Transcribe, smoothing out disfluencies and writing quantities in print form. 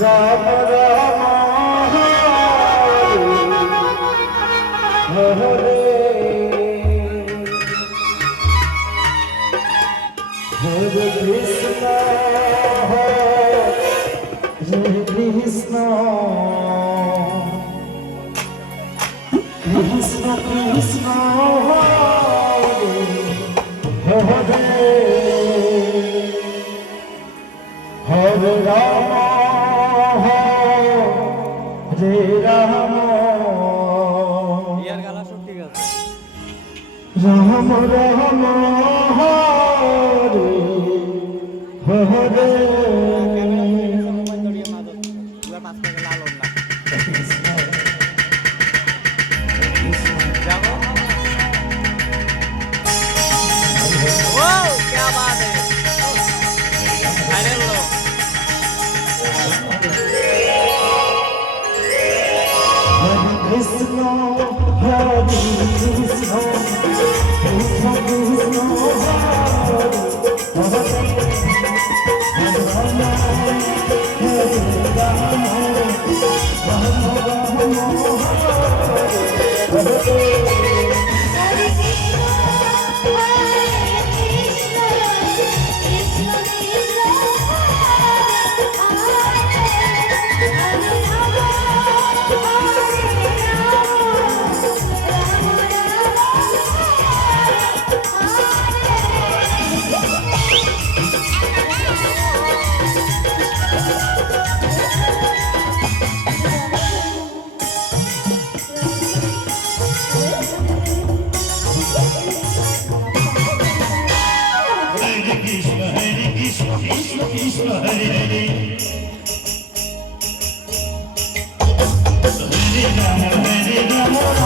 রাম রাম হরে হরে কৃষ্ণ হরে কৃষ্ণ কৃষ্ণ কৃষ্ণ হরে হরে রাম হরে রাম ইয়ার গালা সব ঠিক আছে রাম রাম হরে হরে মোবাইল ধরিয়ে মাদক এবার 5 টাকা লালন না जाओ ओ क्या बात है फाइनल लो कृष्ण हरे कृष्ण कृष्ण कृष्ण हरे Krishna Hare Hare Hare Rama